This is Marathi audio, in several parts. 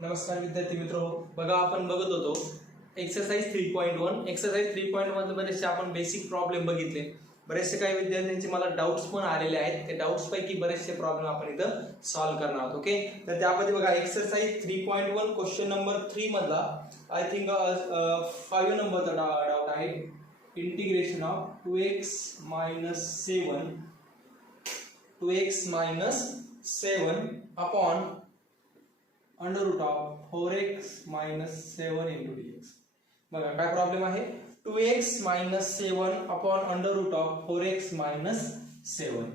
नमस्कार विद्यार्थी मित्र, बघा आपण बघत होतो एक्सरसाइज 3.1. एक्सरसाइज 3.1 बरेचसे आपण बेसिक प्रॉब्लेम बघितले. बरेचसे काही विद्यार्थ्यांचे मला डाऊट्स पण आलेले आहेत. ते डाऊट्स पैकी बरेचसे प्रॉब्लेम आपण इथं सॉल्व्ह करणार आहोत. ओके, तर त्यामध्ये बघा एक्सरसाइज 3.1 क्वेश्चन नंबर 3 मधला आय थिंक 5 नंबरचा डाऊट आहे. Integration of 2x minus 7 upon under root of 4x minus 7 into dx. बघा काय प्रॉब्लेम आहे. 2x minus 7 upon under root of 4x minus 7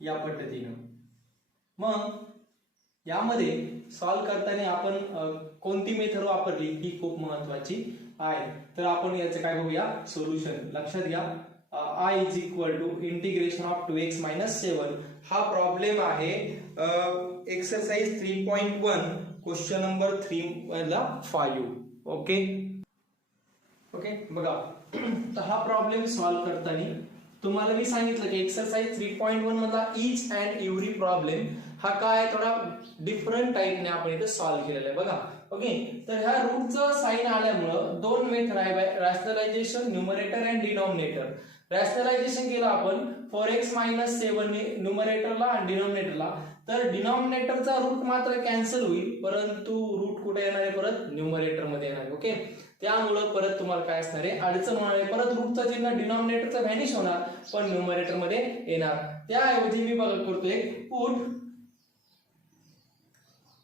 या पद्धतीनं. मग यामध्ये सॉल्व्ह करताना आपण कोणती मेथड वापरली ही खूप महत्वाची आहे. तर आपण याचं काय बघूया सोल्युशन. लक्षात घ्या, I is equal to integration of 2x minus 7 हा प्रॉब्लेम आहे एक्सरसाइज 3.1 क्वेश्चन नंबर 3 मधला 5. ओके ओके बघा, तर हा प्रॉब्लेम सॉल्व्ह करताना तुम्हाला मी सांगितलं की एक्सरसाइज 3.1 मधला ईच अँड एव्हरी प्रॉब्लेम हा काय थोडा डिफरंट टाइपने आपण इथे सॉल्व्ह केलेला आहे. बघा ओके, तर ह्या रूटचं साइन आल्यामुळं दोन मेथड आहे, rationalisation numerator and denominator. Rationalisation केलं आपण 4x minus 7 ने न्यूमरेटरला आणि डिनॉमिनेटरला, तर डिनॉमिनेटरचा रूट मात्र कॅन्सल होईल, परंतु रूट कुठे येणार आहे, परत न्यूमरेटर मध्ये येणार आहे. ओके, त्यामुळं परत तुम्हाला काय असणार आहे, अडचण होणार आहे. परत रूटचा चिन्ह डिनॉमिनेटरचा व्हॅनिश होणार पण न्यूमरेटर मध्ये येणार. त्याऐवजी मी बघा करतोय put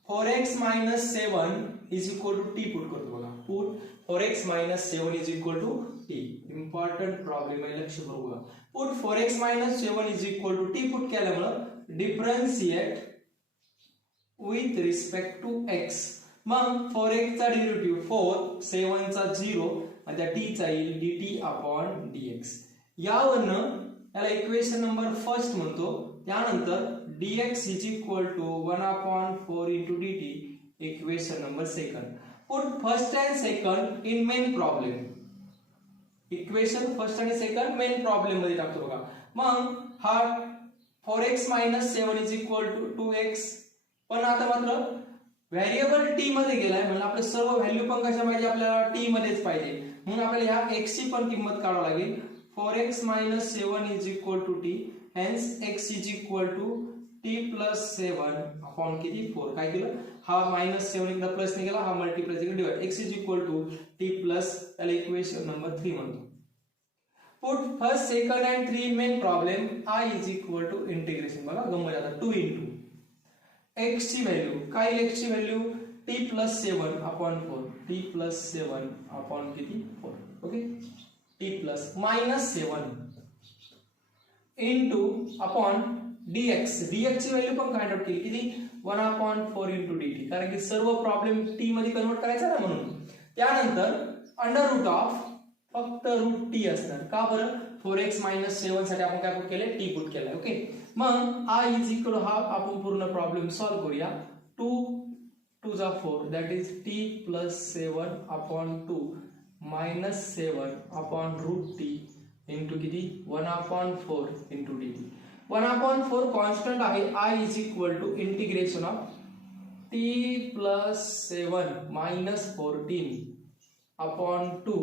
4x minus 7 is equal to t put करतो. बघा put 4x minus 7 is equal to t. Important problem आहे, लक्ष बघूया. Put 4x minus 7 is equal to t put केल्यामुळे differentiate with respect to x. मग 4x चा डेरिव्हेटिव्ह 4, 7 चा 0 आणि त्या t चा येईल dt upon dx. यावरनं याला इक्वेशन नंबर फर्स्ट म्हणतो. त्यानंतर dx is equal to 1 upon 4 into dt equation number second. Put first and second in main problem. Equation first आणि सेकंड मेन प्रॉब्लेम मध्ये टाकतो. बघा मग हा 4x minus 7 is equal to 2x, पण आता मात्र व्हेरिएबल t मध्ये गेलाय म्हणजे आपले सर्व व्हॅल्यू पण कशा पाहिजे, आपल्याला t मध्येच पाहिजे. म्हणून आपल्याला ह्या x ची पण किंमत काढावी लागेल. 4x minus 7 is equal to t, hence x is equal to t plus 7 upon किती 4. काय केलं, हा मायनस 7 इकडे प्लस निघाला, हा मल्टिप्लाय इकडे divide. x is equal to t plus, त्याला इक्वेशन नंबर 3 म्हणतो. Put first second and 3 main problem. I is equal to integration. बघा गंमत आता 2 into x ची व्हॅल्यू काय, x ची value t plus 7 upon 4, t plus 7 upon किती 4. Okay, t plus minus 7 into upon dx. dx ची व्हॅल्यू पण फाइंड आउट केली किती 1 upon 4 into dt, कारण की सर्व प्रॉब्लेम t मध्ये कन्वर्ट करायचा ना म्हणून. त्यानंतर अंडर रूट ऑफ फक्त रूट t असणार. का बरं, 4x minus 7 साठी आपण काय पुट केले, t पुट केलाय. ओके, मग I is equal to हा आपण पूर्ण प्रॉब्लेम सॉल्व्ह करूया. 2 2 जा 4 that is t plus 7 upon 2 minus 7 upon root t into किती 1 upon 4 into dt. 1 upon 4 constant आहे. I is equal to integration of t plus 7 minus 14 upon 2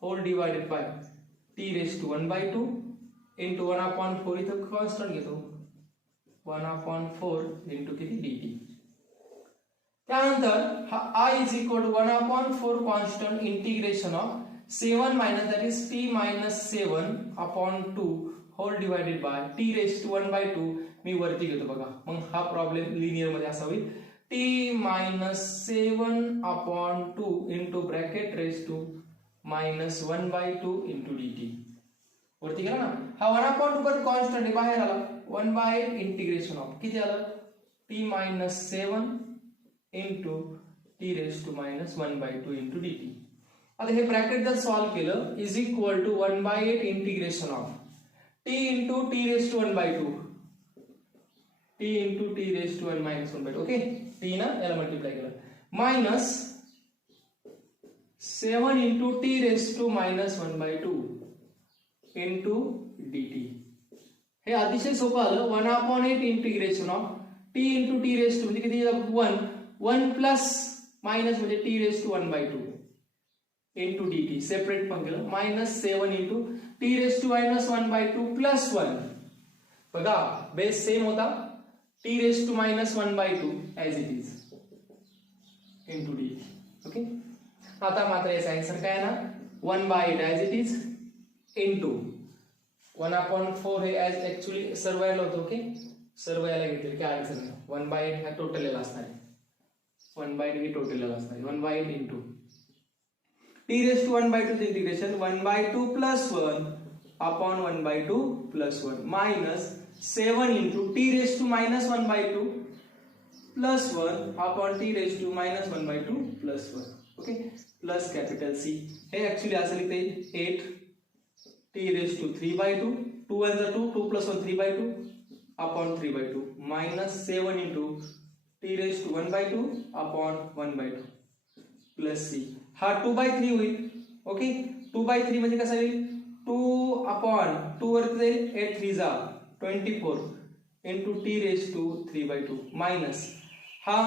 whole divided by t raised to 1 by 2 into 1 upon 4 इथं कॉन्स्टंट घेतो 1 upon 4 into किती dt. त्यानंतर हा I is equal to 1 upon 4 constant integration of 7 minus that is t minus 7 upon 2 whole divided by t raised to 1 by 2 मी वरती घेतो. बघा मग हा प्रॉब्लेम लिनियर मध्ये असा होईल t minus 7 upon 2 into bracket raised to minus 1 by 2 into dt. वरती गेला ना, हा 1 upon 2 पण कॉन्स्टंट आहे, बाहेर आला 1 by इंटिग्रेशन ऑफ किती आलं t minus 7 into t raised to minus 1 by 2 into dt. आता हे ब्रॅकेट जर सॉल्व्ह केलं is equal to 1 by 8 integration of t into t raised to 1 by 2 t into t raised to 1 minus 1 by 2. Okay, t ना याला मल्टिप्लाय केलं minus 7 into t raised to minus 1 by 2 into dt. हे अतिशय सोपं आलं. 1/8 integration of t into t raise to म्हणजे किती 1 1 प्लस मायनस म्हणजे t raise to 1/2 into d t separate पण केलं -7 into t raise to -1/2 plus 1 बघा बेस सेम होता t raise to -1/2 as it is into d okay. आता मात्र याचा आन्सर काय आहे ना 1/8 ॲज इट इज इंटू 1/4 हे ॲज ऍक्च्युली सर्व यायला होतं ओके सर्व यायला घेतलं की अडचण नाही 1/8 हा टोटल याला असणार आहे 1/8 ही टोटल याला असणार आहे 1/8 into t raise to 1/2 integration 1/2 plus 1 upon 1/2 plus 1 minus 7 into t raise to -1/2 plus 1 upon t raise to -1/2 plus 1 okay plus capital C हे ऍक्च्युली असं लिहिते 8 t raise to 3/2 2 1 2 2 plus 1 3/2 upon 3/2 minus 7 into t raise to 1/2 upon 1/2 plus c हा 2/3 होईल ओके 2/3 म्हणजे कसं येईल 2 अपॉन 2 वरती जाईल 8 3 जा 24 into t raise to 3/2 minus हा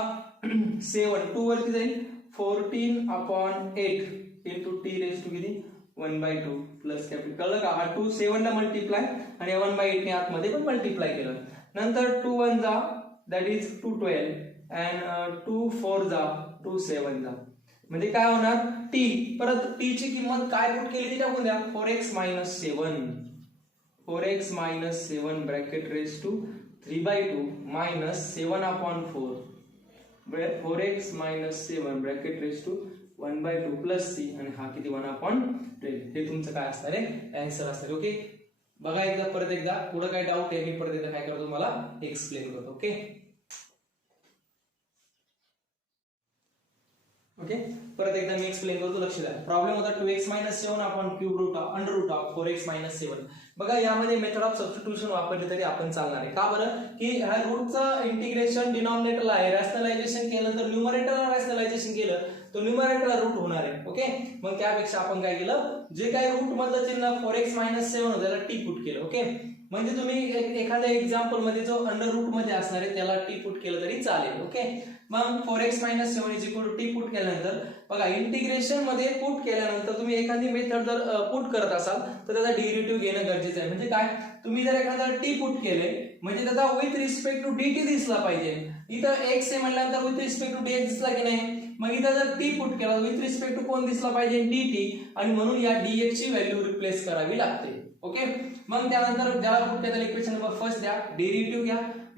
7 2 वरती जाईल 14 upon 8 into t raise to किती 1/2 प्लस कॅपिटल कळलं का हा 2 7 ला मल्टिप्लाय आणि 1/8 ने आतमध्ये पण मल्टिप्लाय केलं नंतर 2 1 जा दॅट इज 212 अँड 2 4 जा 2 7 जा म्हणजे काय होणार टी परत टी ची किंमत काय पुट केली ती टाकून द्या 4x - 7 4x - 7 bracket raise to 3/2 minus 7/4 4x - 7 bracket raise to 1/2 plus c आणि हा किती 1/12 हे तुमचं काय असणार आहे आन्सर असणार ओके. बघा एकदा परत एकदा पुढे काय डाऊट आहे मी परत एकदा काय करतो तुम्हाला एक्सप्लेन करतो ओके ओके परत एकदा मी एक्सप्लेन करतो लक्ष द्या प्रॉब्लेम होता 2x - 7 upon cube root of under root of 4x - 7 बघा यामध्ये मेथड ऑफ सबस्टिट्यूशन वापरली तरी आपण चालणार आहे का बरं की ह्या रूटचं इंटिग्रेशन डिनॉमिनेटरला आहे रॅशनलायझेशन केलं तर न्यूमरेटरला रॅशनलायझेशन केलं तो न्यूमरेटरला रूट होणार आहे ओके मग त्यापेक्षा आपण काय केलं जे काही रूट मधलं चिन्ह 4x - 7 होतं त्याला टी पुट केलं ओके म्हणजे तुम्ही एखाद्या एक्झाम्पल मध्ये जो अंडर रूट मध्ये असणार आहे त्याला टी पुट केलं तरी चालेल ओके मग 4x - 7 is equal to t put केल्यानंतर बघा इंटिग्रेशन मध्ये पुट केल्यानंतर तुम्ही एखादी मेथड जर पुट करत असाल तर त्याचा डेरिव्हेटिव्ह घेणं गरजेचं आहे म्हणजे काय तुम्ही जर एखादा टी पुट केले म्हणजे त्याचा विथ रिस्पेक्ट टू dt दिसला पाहिजे इथं x आहे म्हटल्यानंतर विथ रिस्पेक्ट टू dx दिसला की नाही मग इथं जर टी पुट केला विथ रिस्पेक्ट टू कोण दिसला पाहिजे dt आणि म्हणून या dx ची व्हॅल्यू रिप्लेस करावी लागते ओके मग त्यानंतर ज्याला पुट केलं इक्वेशन नंबर फर्स्ट द्या डेरिव्हेटिव्ह घ्या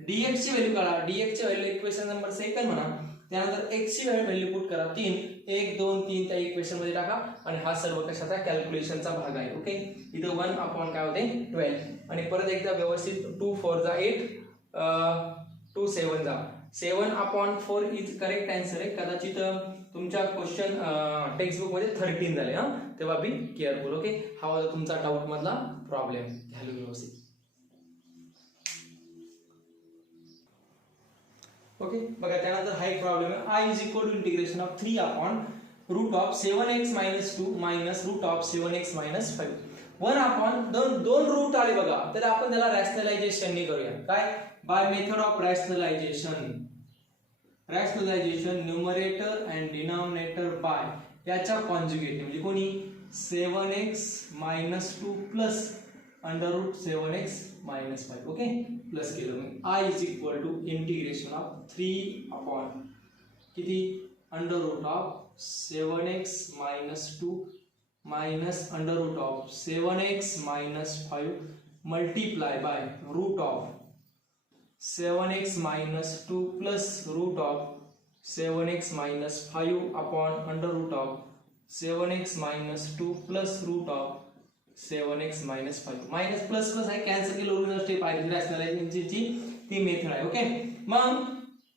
dx ची व्हॅल्यू काढा dx ची व्हॅल्यू इक्वेशन नंबर सेकंड म्हणा त्यानंतर x ची व्हॅल्यू पुट करा 3 1 2 3 त्या इक्वेशन मध्ये टाका आणि हा सर्व कशाचा कॅल्क्युलेशनचा भाग आहे ओके इथं 1 अपॉन काय होते 12 आणि परत एकदा व्यवस्थित 2 4 जा 8 2 7 जा 7/4 इज करेक्ट आन्सर आहे कदाचित तुमच्या क्वेश्चन टेक्स्ट बुक मध्ये 13 झाले हा तेव्हा बी केअरफुल ओके हा होता तुमचा डाऊट मधला प्रॉब्लेम घ्यालो व्यवस्थित ओके बघा त्यानंतर हा एक प्रॉब्लेम आहे i is equal to integration of 3 upon root of 7x - 2 minus root of 7x - 5 1 upon दोन रूट आले बघा तर आपण त्याला रॅशनलायझेशन ने करूया काय by method of rationalisation numerator and denominator by याच्या कॉन्जुगेट म्हणजे कोणी 7x - 2 plus under root 7x - 5 okay plus केलं मग i is equal to integration of 3 upon किती under root of 7x - 2 minus under root of 7x - 5 multiply by root of 7x - 2 plus root of 7x - 5 upon under root of 7x - 2 plus root of 7x - 5 minus plus plus आहे कॅन्सल केलं ओरिजिनल स्टेप आहे रॅशनलायझेशनची ती मेथड आहे ओके मग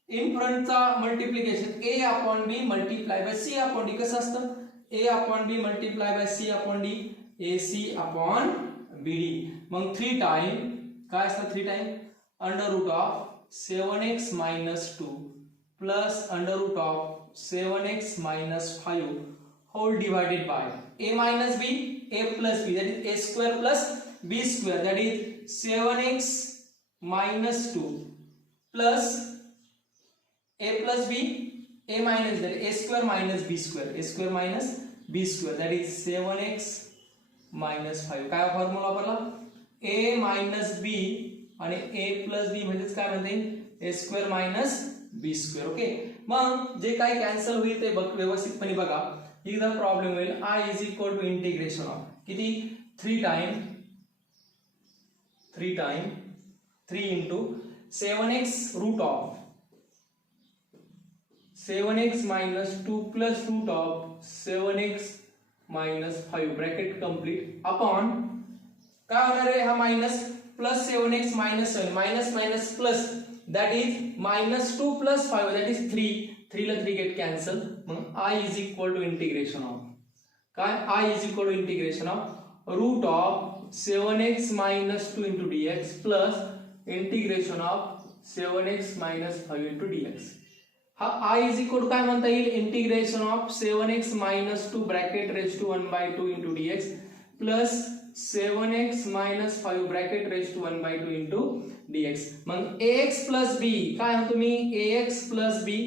इन फ्रंटचा multiplication a upon b multiply by c upon d कसं असतं a upon b multiply by c upon d ac upon bd मग 3 टाइम काय असतं 3 time under root of 7x - 2 plus under root of 7x - 5 whole divided by a minus b a plus b that is a square plus b square that is 7x - 2 plus a plus b, a minus that a square minus b square, a square minus b square, that is 7x minus 5. काय फॉर्म्युला वापरला? a minus b आणि a plus b म्हणजेच काय म्हणते a square minus b square. Okay, मग जे काय कॅन्सल होईल ते व्यवस्थितपणे बघा. एकदा प्रॉब्लेम होईल I is equal to integration of किती 3 time 3 into 7x root of 7x minus 2 plus root of 7x minus 5 bracket complete upon काय होणार आहे हा minus plus 7x minus 7 minus plus that is minus 2 plus 5 that is 3 ला 3 get cancel. मग I is equal to integration of काय I is equal to integration of root of 7x minus 2 into dx plus integration of 7x minus 5 into dx. हा I is equal to काय म्हणता येईल integration of 7x minus 2 bracket raised to 1 by 2 into dx plus 7x minus 5 bracket raised to 1 by 2 into dx. मग ax plus b काय म्हणतो मी ax plus b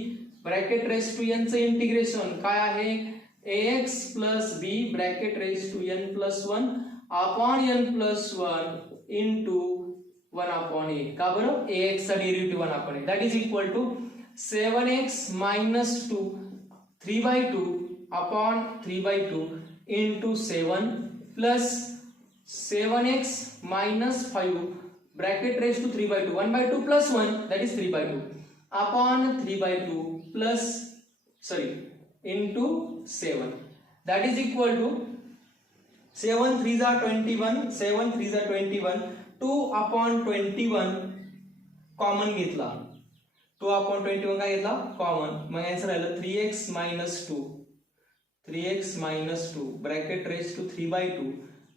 bracket raised to n चे इंटिग्रेशन काय आहे ax plus b bracket raised to n plus 1 upon n plus 1 into 1 upon a. का बरं ax चा derivative 1 upon a that is equal to 7x minus 2 3 by 2 upon 3 by 2 into 7 plus 7x minus 5 bracket raised to 3 by 2 1 by 2 plus 1 that is 3 by 2 upon 3 by 2 plus into 7 that is equal to 7 3s are 21 7 3s are 21 2 upon 21 common घेतला 2 upon 21 काय घेतला कॉमन. मग आन्सर आलं 3x minus 2 bracket raise to 3 by 2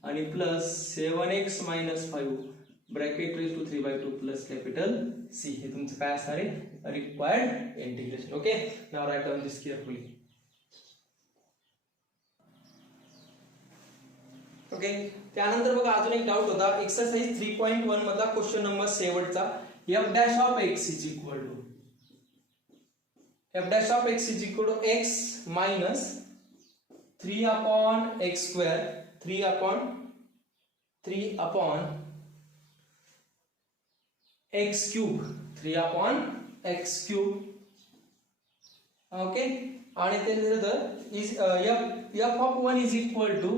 आणि plus 7x minus 5 bracket raise to 3 by 2 plus capital C. हे तुमचं काय असणार आहे required integration. Okay, now write down this carefully. Okay, त्यानंतर बघा अजून एक डाऊट होता एक्सरसाइज 3.1 मधला क्वेश्चन नंबर 7 चा f dash of x is equal to x minus 3 upon x square 3 upon x cube 3 upon x cube. Okay, आणि त्यानंतर is f of 1 is equal to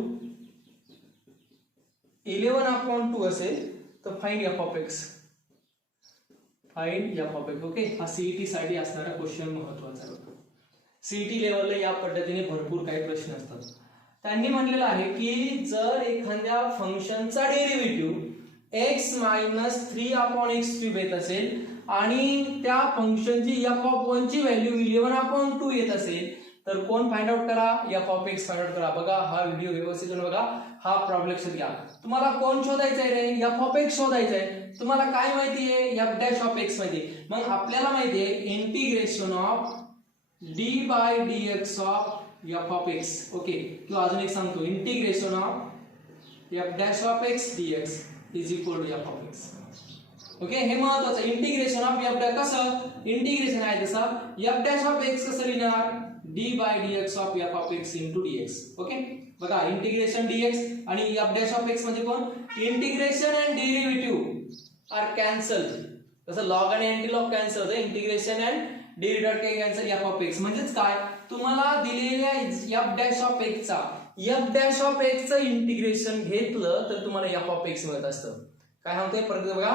11 upon 2 असेल तर find f of x. Okay, हा सीईटी साठी असणारा क्वेश्चन महत्त्वाचा आहे. सीईटी लेवलला या पद्धतीने भरपूर काही प्रश्न असतात. त्यांनी म्हणलेलं आहे की जर एखाद्या फंक्शनचा derivative x minus 3 upon x cube येत असेल आणि त्या फंक्शनची f ऑफ 1 ची व्हॅल्यू 11 अपॉन 2 येत असेल तर कोण फाइंड आउट करा f of x find out करा. बघा हा व्हिडिओ व्यवस्थित बघा, हा प्रॉब्लेम लक्षात घ्या. तुम्हाला कोण शोधायचं आहे रे f ऑफ x शोधायचं आहे. तुम्हाला काय माहिती आहे f डॅश ऑफ x माहिती आहे. मग आपल्याला माहिती आहे integration of d by dx of f of x. Okay, किंवा अजून एक सांगतो integration of f dash of x dx is equal to f of x. Okay, हे महत्त्वाचं इंटिग्रेशन ऑफ f डॅश कसं इंटिग्रेशन आहे तसं f डॅश ऑफ x कसं लिहिणार d by dx of f of x into dx. Okay, बघा इंटिग्रेशन dx आणि f डॅश ऑफ x म्हणजे कोण integration and derivative are cancel. तसं लॉग आणि अँटीलॉग कॅन्सल होतं, इंटिग्रेशन अँड डेरिव्हेटिव्ह काय कॅन्सल f ऑफ x. म्हणजेच काय तुम्हाला दिलेल्या f डॅश ऑफ x चा f डॅश ऑफ x चं इंटिग्रेशन घेतलं तर तुम्हाला f ऑफ x मिळत असतं. काय म्हणतोय परत बघा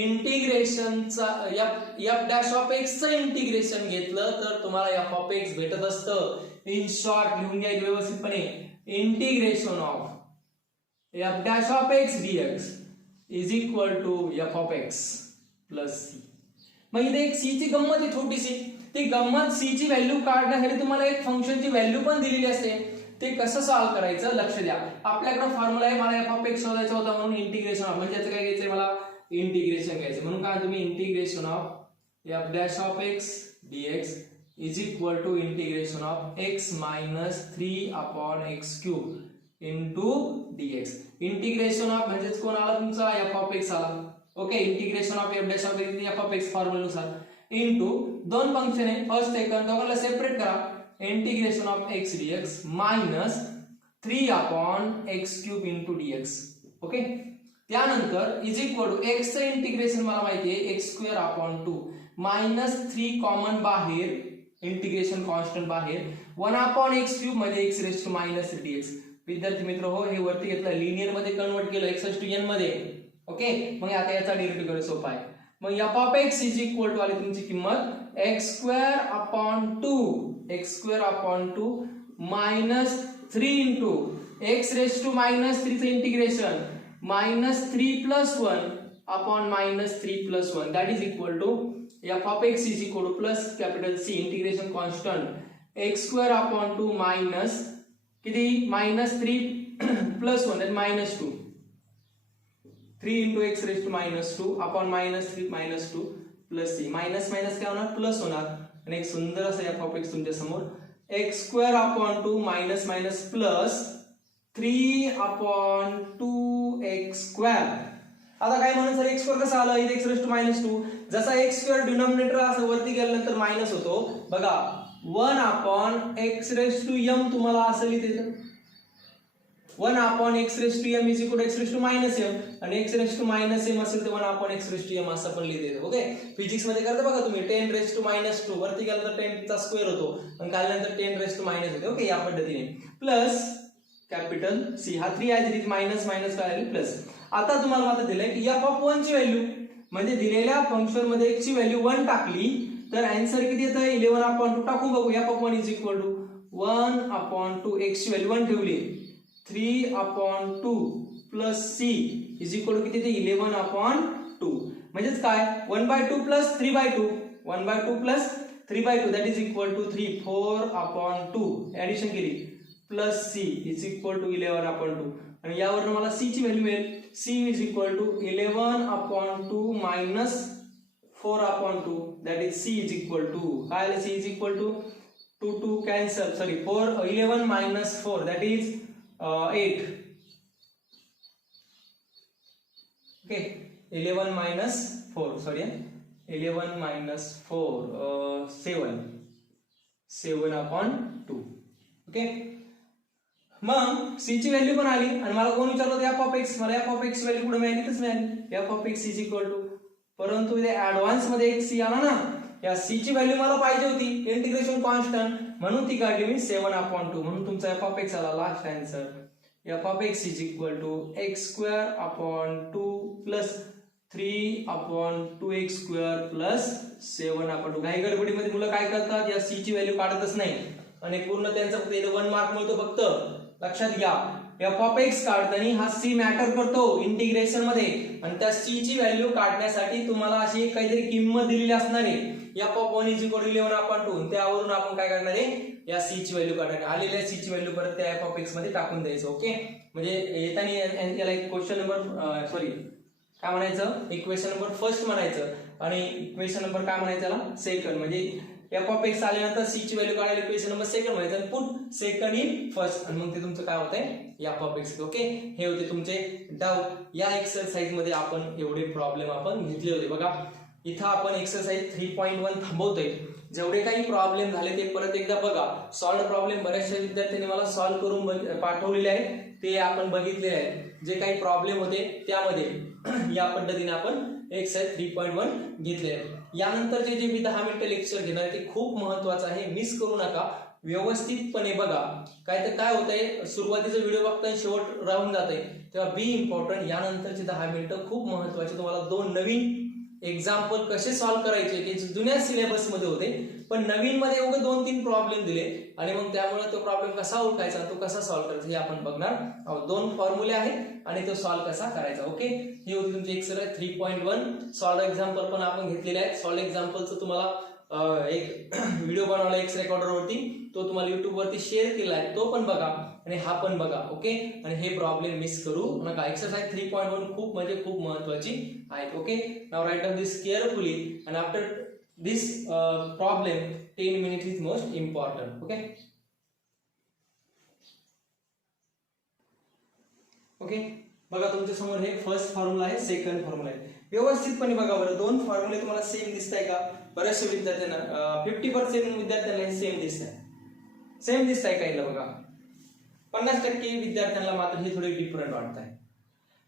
इंटिग्रेशनचा f डॅश ऑफ x चं इंटिग्रेशन घेतलं तर तुम्हाला f ऑफ x भेटत असतं. इन शॉर्ट लिहून घ्या व्यवस्थितपणे integration of f dash of x dx is equal to f of x plus c. मग इथे एक c ची गंमत आहे छोटीशी. ती गंमत c ची व्हॅल्यू काढण्यासाठी तुम्हाला एक फंक्शनची व्हॅल्यू पण दिलेली असते. ते कसं सॉल्व्ह करायचं लक्ष द्या. आपल्याकडे फॉर्म्युला आहे, मला f ऑफ x शोधायचा होता म्हणून इंटिग्रेशन ऑफ म्हणजे याचं काय घ्यायचंय मला इंटिग्रेशन घ्यायचं म्हणून काय तुम्ही integration of f dash of x dx is equal to integration of x minus 3 upon x cube into dx. Integration of म्हणजेच कोण आला तुमचा f ऑफ x आला. Okay, integration of f dash of x f of x formula नुसार इंटू दोन फंक्शन आहे फर्स्ट सेकंड दोघांना सेपरेट करा integration of x dx minus 3/x³ into dx okay त्यानंतर इज इक्वल टू x चं इंटिग्रेशन मला माहिती आहे x²/2 मायनस 3 कॉमन बाहेर इंटिग्रेशन कॉन्स्टंट बाहेर 1/x³ मध्ये x⁻³ dx विद्यार्थी मित्र हो हे वरती घेतलं लिनियर मध्ये कन्वर्ट केलं x⁻n मध्ये ओके मग आता याचा डेरिव्हेटिव्ह करायला सोपा आहे मग f(x) इज इक्वल टू आली तुमची किंमत x²/2 मायनस 3 इंटू x⁻³ चं integration minus 3 + 1 upon minus 3 + 1 that is equal to f(x) is equal to plus capital C integration constant x²/2 minus किती minus 3 + 1 that minus 2 3 into x⁻² upon minus 3 minus 2 plus c minus minus काय होणार प्लस होणार आणि एक सुंदर असं f(x) तुमच्या समोर x²/2 minus minus plus 3/2x². आता काय म्हणून सर x² कसं आलं इथे x⁻². जसा x² डिनॉमिनेटर असं वरती गेल्यानंतर मायनस होतो बघा 1/x⁻m तुम्हाला असं लिहिता 1/x⁻m is equal to x⁻m आणि x⁻m असेल तर 1/x⁻m असं पण लिहिता ओके फिजिक्स मध्ये करता बघा तुम्ही 10⁻² वरती गेला तर 10 चा स्क्वेअर होतो आणि खाल्ल्यानंतर 10⁻⁻ होते ओके या पद्धतीने प्लस कॅपिटल C हा 3 आहे तरी मायनस मायनस काय आली प्लस आता तुम्हाला माहिती दिलंय की f(1) ची व्हॅल्यू म्हणजे दिलेल्या फंक्शन मध्ये x ची व्हॅल्यू 1 टाकली तर आन्सर किती येतं 11/2 टाकून बघू f(1) is equal to 1/2 x ची व्हॅल्यू 1 ठेवली 3/2 plus c is equal to किती ते 11/2 म्हणजेच काय 1/2 प्लस 3/2 1/2 प्लस 3/2 that is equal to 3 4/2 addition केली plus c is equal to 11/2 आणि यावरून मला c ची व्हॅल्यू मिळेल c is equal to 11/2 minus 4/2 that is c is equal to काय आले c is equal to 2 cancel sorry 11 minus 4 that is 8 okay 11 minus 4 sorry 11 minus 4 7/2 okay मग c ची व्हॅल्यू पण आली आणि मला कोण विचारलं f(x) मला f(x) व्हॅल्यू कुठे मिळाली तच मिळाली f(x) इज इक्वल टू परंतु इथे ऍडव्हान्स मध्ये एक c आला ना या c ची व्हॅल्यू मला पाहिजे होती इंटिग्रेशन कॉन्स्टंट म्हणून ती काढली मी 7/2 म्हणून तुमचा f(x) आला last answer f(x) is equal to x²/2 plus 3/2x² plus 7/2 काही गडबडीमध्ये मुलं काय करतात या c ची व्हॅल्यू काढतच नाही आणि पूर्ण त्यांचा फक्त 1 मार्क मिळतो फक्त लक्षात घ्या f(x) काढताना हा c मॅटर करतो इंटिग्रेशन मध्ये आणि त्या c ची व्हॅल्यू काढण्यासाठी तुम्हाला अशी काहीतरी किंमत दिलेली असणार आहे f(1) इज इक्वल टू 11/2 त्यावरून आपण काय करणार आहे या c ची व्हॅल्यू काढणार आलेल्या c ची व्हॅल्यू परत त्या f(x) मध्ये टाकून द्यायचं ओके म्हणजे येताना याला एक क्वेश्चन नंबर सॉरी काय म्हणायचं इक्वेशन नंबर फर्स्ट म्हणायचं आणि इक्वेशन नंबर काय म्हणायचं याला सेकंड म्हणजे f(x) आल्यानंतर c ची व्हॅल्यू काढायला इक्वेशन नंबर सेकंड म्हणायचं आणि पुट सेकंड इन फर्स्ट आणि मग ते तुमचं काय होतंय f(x) ओके हे होते तुमचे डाऊट या एक्सरसाइज मध्ये आपण एवढे प्रॉब्लेम आपण घेतले होते बघा इथं आपण एक्सरसाइज 3.1 थांबवतोय जेवढे काही प्रॉब्लेम झाले ते परत एकदा बघा सॉल्व्ह प्रॉब्लेम बऱ्याचशा विद्यार्थ्यांनी मला सॉल्व्ह करून पाठवलेले आहेत ते आपण बघितलेले आहेत जे काही प्रॉब्लेम होते त्यामध्ये या पद्धतीने आपण एक्सरसाइज 3.1 घेतले आहे यानंतरचे जे मी 10 मिनिटं लेक्चर घेणार आहे ते खूप महत्त्वाचं आहे मिस करू नका व्यवस्थितपणे बघा काय तर काय होतंय सुरुवातीचा व्हिडिओ बघताना शेवट राहून जातंय तेव्हा बी इम्पॉर्टंट यानंतरचे 10 मिनिटं खूप महत्त्वाचे तुम्हाला दोन नवीन एग्जाम्पल कसे सॉल्व्ह करायचे ते जुन्या सिलेबस मध्ये होते पण नवीन मध्ये एवढे 2-3 प्रॉब्लेम दिले आणि मग त्यामुळे तो प्रॉब्लेम कसा ओळखायचा तो कसा सॉल्व्ह करायचा हे आपण बघणार आहोत दोन फॉर्म्युले आहेत आणि तो सॉल्व्ह कसा करायचा ओके ही होती तुमची एक्सरसाइज 3.1 सॉल्व्ह एक्झाम्पल पण आपण घेतलेले आहेत सॉल्व्ह एक्झाम्पलचं तुम्हाला एक व्हिडिओ बनवला एक्स रेकॉर्डर वरती तो तुम्हाला YouTube वरती शेअर केला आहे तो पण बघा आणि हा पण बघा ओके आणि हे प्रॉब्लेम मिस करू नका एक्सरसाइज 3.1 खूप म्हणजे खूप महत्त्वाची आहे okay now write down this carefully and after this problem 10 minutes is most important okay बघा तुमच्या समोर हे फर्स्ट फॉर्म्युला आहे सेकंड फॉर्म्युला आहे व्यवस्थितपणे बघा बरं दोन फॉर्म्युले तुम्हाला सेम दिसताय का बऱ्याचशा विद्यार्थ्यांना 50% विद्यार्थ्यांना हे सेम दिसतंय काहींना बघा. 50% विद्यार्थ्यांना मात्र हे थोडे डिफरंट वाटत आहे.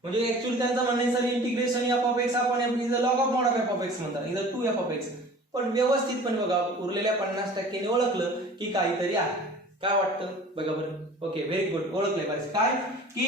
म्हणजे ऍक्च्युअली त्यांचं म्हणण्याचं इंटिग्रेशन एफ ऑफ एक्स आपण log of mod of f of x म्हणतात, इथं 2 एफ ऑफ एक्स. पण व्यवस्थितपणे बघा उरलेल्या 50% ओळखलं की काहीतरी आहे. काय वाटतं बघा बरं. ओके व्हेरी गुड, ओळखलंय पाहिजे. काय की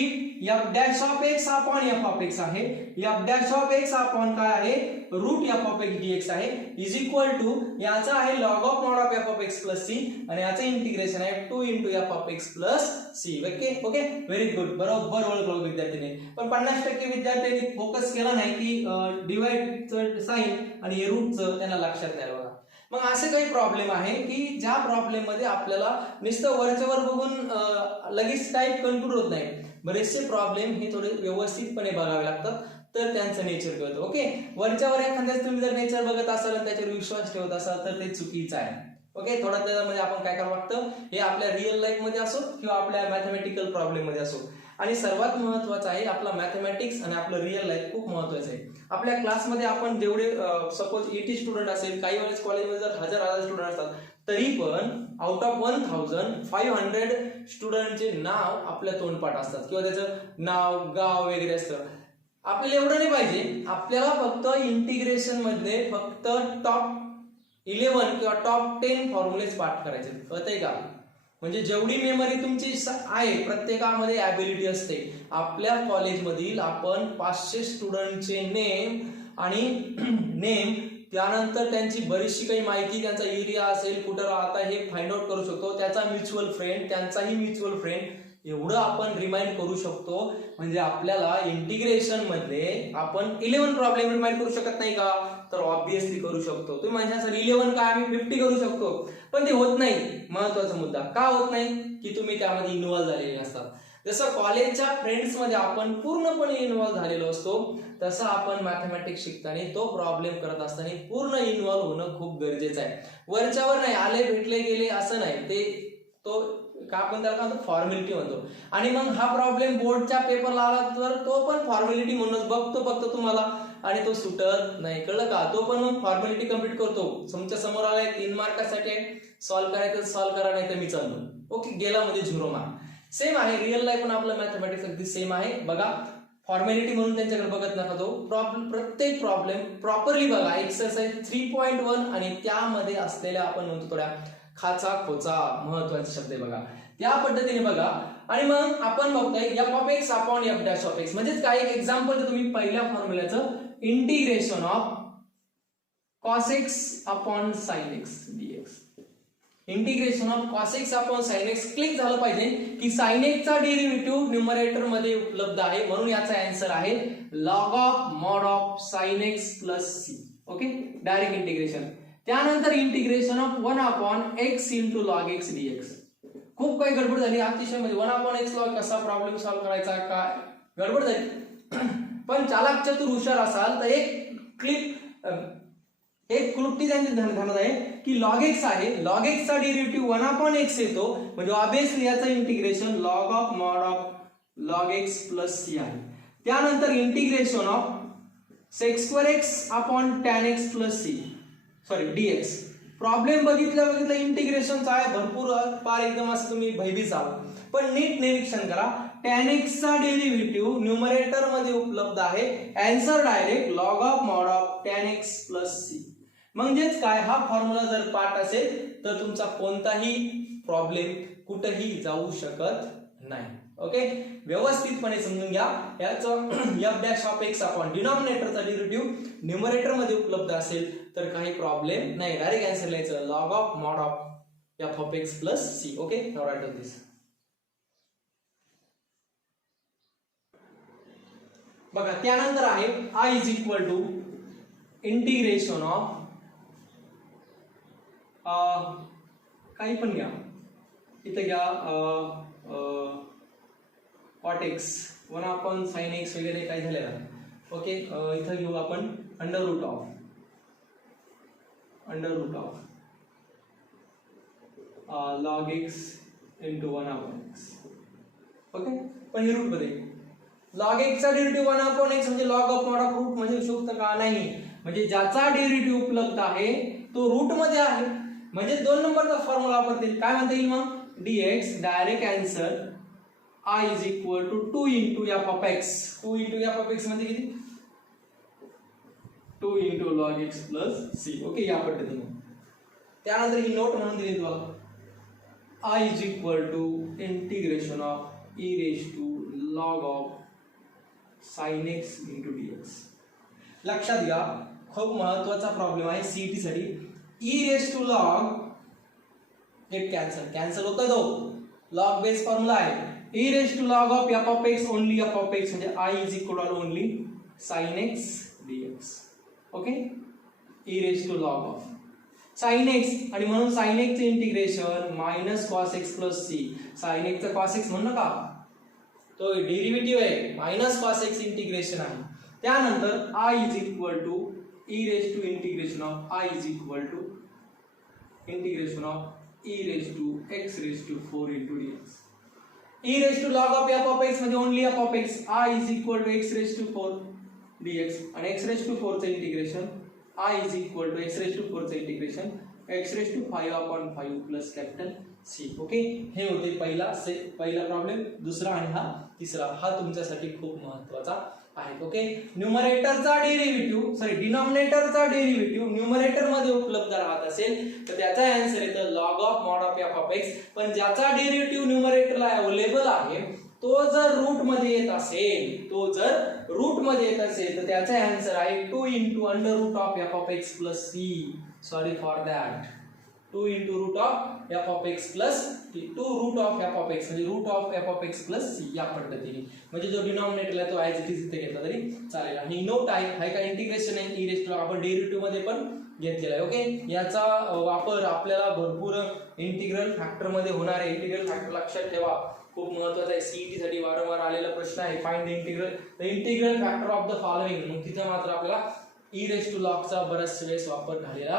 f dash of x upon f of x आहे. F dash of x upon काय आहे, root f of x dx आहे, इज इक्वल टू याचा आहे log of mod of f of x plus c आणि याचं इंटिग्रेशन आहे 2 into f of x plus c. Okay okay very good, बरोबर ओळखलं विद्यार्थ्यांनी. पण 50% विद्यार्थ्यांनी फोकस केला नाही की डिवाइडचं साइन आणि हे रूटचं त्यांना लक्षात नाही. बघा मग असे काही प्रॉब्लेम आहे की ज्या प्रॉब्लेम मध्ये आपल्याला नुसतं वरच्यावर बघून लगेच टाईप कंट्रोल होत नाही. बरेचसे प्रॉब्लेम हे थोडे व्यवस्थितपणे बघावे लागतात तर त्यांचं नेचर कळतं. ओके वरच्यावर एखाद्याच तुम्ही जर नेचर बघत असाल आणि त्याच्यावर विश्वास ठेवत असाल तर ते चुकीचं आहे. ओके थोडा त्यामध्ये आपण काय करावं लागतं, हे आपल्या रिअल लाईफ मध्ये असो किंवा आपल्या मॅथमॅटिकल प्रॉब्लेम मध्ये असो. आणि सर्वात महत्वाचं आहे आपला मॅथमॅटिक्स आणि आपलं रिअल लाईफ खूप महत्वाचं आहे. आपल्या क्लासमध्ये आपण जेवढे सपोज 80 स्टुडंट असेल, काही वेळेस कॉलेजमध्ये जर हजार स्टुडंट असतात तरी पण आउट ऑफ 1500 स्टुडंटचे नाव आपल्या तोंडपाठ असतात किंवा त्याचं नाव गाव वगैरे असतं. आपल्याला एवढं नाही पाहिजे, आपल्याला फक्त इंटिग्रेशन मध्ये फक्त टॉप 11 किंवा टॉप 10 फॉर्म्युलेज पाठ करायचे. कळतंय का? म्हणजे जेवढी मेमरी तुमची आहे प्रत्येकामध्ये ॲबिलिटी असते. आपल्या कॉलेजमधील आपण 500 स्टुडंटचे नेम त्यानंतर त्यांची बरीचशी काही माहिती, त्यांचा एरिया असेल, कुठं राहता हे फाइंड आउट करू शकतो. त्याचा म्युच्युअल फ्रेंड, त्यांचाही म्युच्युअल फ्रेंड, एवढं आपण रिमाइंड करू शकतो. म्हणजे आपल्याला इंटिग्रेशन मध्ये आपण 11 प्रॉब्लेम रिमाइंड करू शकत नाही का? तर ऑब्विसली करू शकतो. तुम्ही म्हणजे सर 11 काय आम्ही 50 करू शकतो, पण ते होत नाही. महत्वाचा मुद्दा का होत नाही की तुम्ही त्यामध्ये इन्व्हॉल्व झालेले असतात. जसं कॉलेजच्या फ्रेंड्स मध्ये आपण पूर्णपणे इन्व्हॉल्व झालेलो असतो तसं आपण मॅथमॅटिक्स शिकताना तो प्रॉब्लेम करत असताना पूर्ण इन्व्हॉल्व होणं खूप गरजेचं आहे. वरच्यावर नाही आले भेटले गेले असं नाही, ते तो का आपण त्याला फॉर्मॅलिटी म्हणतो. आणि मग हा प्रॉब्लेम बोर्डच्या पेपरला आला तर तो पण फॉर्मॅलिटी म्हणूनच बघतो फक्त तुम्हाला आणि तो सुटत नाही. कळलं का? तो पण मग फॉर्मॅलिटी कम्प्लीट करतो. तुमच्या समोर आलाय 3 मार्कासाठी सॉल्व्ह करायचं सॉल्व्ह करा, नाही तर मी चाललो. ओके गेला मध्ये 0 मार्क. सेम आहे रिअल लाईफ पण आपलं मॅथमॅटिक्स अगदी सेम आहे. बघा फॉर्मॅलिटी म्हणून त्यांच्याकडे बघत नका. तो प्रत्येक प्रॉब्लेम प्रॉपरली बघा. एक्सरसाइज 3.1 आणि त्यामध्ये असलेल्या आपण म्हणतो थोड्या खाचा खोचा महत्वाचे शब्द आहे बघा, त्या पद्धतीने बघा. आणि मग आपण बघतोय f of x upon f dash of x. म्हणजेच काय एक एक्झाम्पल तर तुम्ही पहिल्या फॉर्म्युल्याचं इंटिग्रेशन ऑफ cos x अपॉन sin x dx. Integration of cos x अपॉन sin x क्लिक झालं पाहिजे की sin x चा डेरिव्हेटिव्ह न्यूमरेटर मध्ये उपलब्ध आहे म्हणून याचा आन्सर आहे log of mod of sin x plus c. Okay direct integration. त्यानंतर integration of 1 upon x into log x dx. खूप काही गडबड झाली अतिशय, म्हणजे 1 अपॉन x लॉग कसा प्रॉब्लेम सॉल्व्ह करायचा काय गडबड झाली. पण चालाक चतुर हुशार असाल तर एक क्लुप्ती त्यांच्या ध्यानात आहे की लॉग एक्स आहे, लॉग एक्स चा डेरिव्हेटिव्ह 1 अपॉन x येतो म्हणजे ऑब्वियसली याचं integration log of mod of log x plus c आहे. त्यानंतर integration of sec square x upon tan x plus c dx. Problem बघितल्या इंटिग्रेशनचा आहे भरपूर पार एकदम असं तुम्ही भयभीत आहात. पण नीट निरीक्षण करा tan x चा डेरिव्हेटिव्ह न्यूमरेटर मध्ये उपलब्ध आहे. Answer direct log of mod of tan x plus c. म्हणजेच काय हा फॉर्म्युला जर पाठ असेल तर तुमचा कोणताही प्रॉब्लेम कुठेही जाऊ शकत नाही. ओके व्यवस्थितपणे समजून घ्या. याचं f dash of x upon डिनॉमिनेटरचा डेरिव्हेटिव्ह न्यूमरेटर मध्ये उपलब्ध असेल तर काही प्रॉब्लेम नाही. डायरेक्ट आन्सर लिहायचं log of mod of f of x plus c. Okay now write this. बघा त्यानंतर आहे i is equal to integration of काही पण घ्या, इथे घ्या cot x 1 अपॉन sin x वगैरे काय झालेलं आहे. ओके इथं घेऊ आपण under root of log x into 1 upon x. Okay पण हे रूट मध्ये log x चा डेरिव्हेटिव्ह 1 अपॉन x म्हणजे log of mod of root म्हणजे शकतं का नाही. म्हणजे ज्याचा डेरिव्हेटिव्ह उपलब्ध आहे तो रूट मध्ये आहे म्हणजे 2 नंबरचा फॉर्म्युला वापरतील. काय म्हणता येईल मग dx direct answer I is equal to 2 into f of x. 2 into f of x म्हणजे किती 2 into log x plus c. Okay या पद्धतीने. त्यानंतर ही नोट म्हणून दिली तुम्हाला I is equal to integration of e raised to log of sin x into dx. लक्षात घ्या खूप महत्त्वाचा प्रॉब्लेम आहे सीईटी साठी. e raised to log एक कॅन्सल होतं तो लॉग बेस फॉर्म्युला आहे. e raised to log of f of x only f of x म्हणजे I is equal to only sin x dx. Okay e raised to log of sin x आणि म्हणून sin x चे integration minus cos x plus c. sin x चा cos x म्हणू नका तो डेरिव्हेटिव्ह आहे मायनस cos x इंटिग्रेशन आहे. त्यानंतर I is equal to e raised to integration of I is equal to integration of e raised to x raised to 4 into dx. e raised to log of f of x म्हणजे only f of x I is equal to x raised to 4 dx आणि x raised to 4 चे integration I is equal to x raised to 4 चे integration x raised to 5 upon 5 plus capital C. Okay हे होते पहिला प्रॉब्लेम. दुसरा आणि हा तिसरा हा तुमच्यासाठी खूप महत्त्वाचा आहे. ओके न्यूमरेटरचा डिनॉमिनेटरचा डेरिव्हेटिव्ह न्यूमरेटर मध्ये उपलब्ध राहत असेल तर त्याचा आन्सर येतो log of mod of f of x. पण ज्याचा डेरिव्हेटिव्ह न्यूमरेटरला अवेलेबल आहे तो जर रूट मध्ये येत असेल तर त्याचा आन्सर आहे 2 into under root of f of x plus c. Sorry for that 2 into root of f of x plus 2 root of f of x म्हणजे root of f of x plus c या पद्धतीने. म्हणजे जो डिनॉमिनेटर आहे तो ऍज इट इज इथे घेतला तरी चालेल. आणि नोट आहे हाय का इंटिग्रेशन आहे ई रेस्ट आपण डेरिव्हेटिव्ह मध्ये पण घेतलेला आहे. ओके याचा वापर आपल्याला भरपूर इंटिग्रल फॅक्टर मध्ये होणार आहे. इंटिग्रल फॅक्टर लक्षात ठेवा खूप महत्त्वाचा आहे. सीईटी साठी वारंवार आलेला प्रश्न आहे find the integral factor of the following. मग तिथे मात्र आपल्याला ई रेस्ट टू लॉग चा बराच वेळेस वापर झालेला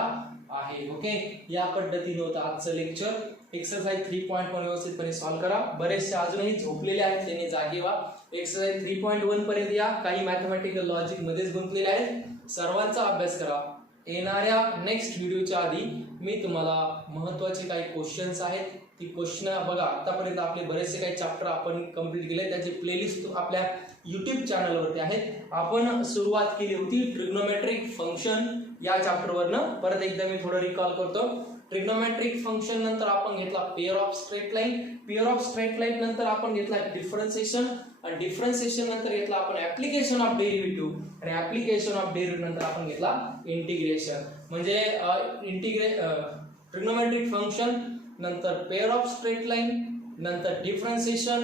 आहे. ओके या पद्धतीने होतं आजचं लेक्चर. एक्सरसाइज 3.1 व्यवस्थितपणे सॉल्व्ह करा. बरेचसे अजूनही झोपलेले आहेत त्यांनी जागे व्हा. एक्सरसाइज 3.1 पर्यंत या. काही मॅथमॅटिकल लॉजिक मध्येच गुंतलेले आहेत. सर्वांचा अभ्यास करा. येणाऱ्या नेक्स्ट व्हिडिओच्या आधी मी तुम्हाला महत्त्वाचे काही क्वेश्चन्स आहेत ती क्वेश्चन बघा. आतापर्यंत आपले बरेचसे काही चॅप्टर आपण कंप्लीट केले त्याची प्लेलिस्ट आपल्या YouTube चॅनलवरती आहेत. आपण सुरुवात केली होती ट्रिग्नोमेट्रिक फंक्शन या चॅप्टरवरनं. परत एकदा मी थोडं रिकॉल करतो. ट्रिग्नोमेट्रिक फंक्शन नंतर आपण घेतला पेअर ऑफ स्ट्रेट लाईन नंतर आपण घेतला डिफरन्शिएशन आणि डिफरन्शिएशन नंतर घेतला आपण ऍप्लिकेशन ऑफ डेरिव्हेटिव्ह आणि ऍप्लिकेशन ऑफ डेरिव्हेटिव्ह नंतर आपण घेतला इंटिग्रेशन. म्हणजे ट्रिग्नोमेट्रिक फंक्शन नंतर पेअर ऑफ स्ट्रेट लाईन नंतर डिफरन्शिएशन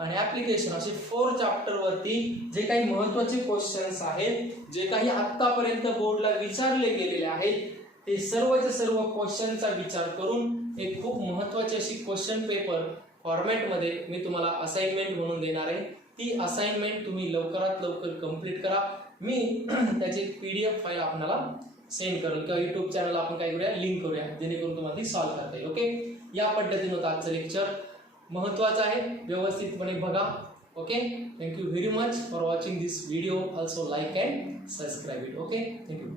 आणि ऍप्लिकेशन असे 4 चॅप्टर वरती जे काही महत्त्वाचे क्वेश्चन्स आहेत जे काही आतापर्यंत बोर्डला विचारले गेलेले आहेत ते सर्वचे सर्व क्वेश्चनचा विचार करून एक खूप महत्त्वाची अशी क्वेश्चन पेपर फॉर्मॅट मध्ये मी तुम्हाला असाइनमेंट म्हणून देणार आहे. ती असाइनमेंट तुम्ही लवकरात लवकर कंप्लीट करा. मी त्याची PDF फाईल आपल्याला सेंड करेल किंवा YouTube चॅनल आपण काय करूया लिंक करूया जेणेकरून तुम्हाला ती सॉल्व्ह करता येईल. ओके या पद्धतीने होतं आजचं लेक्चर. महत्त्वाचं आहे व्यवस्थितपणे बघा. Okay thank you very much for watching this video. Also like and subscribe it. Okay thank you.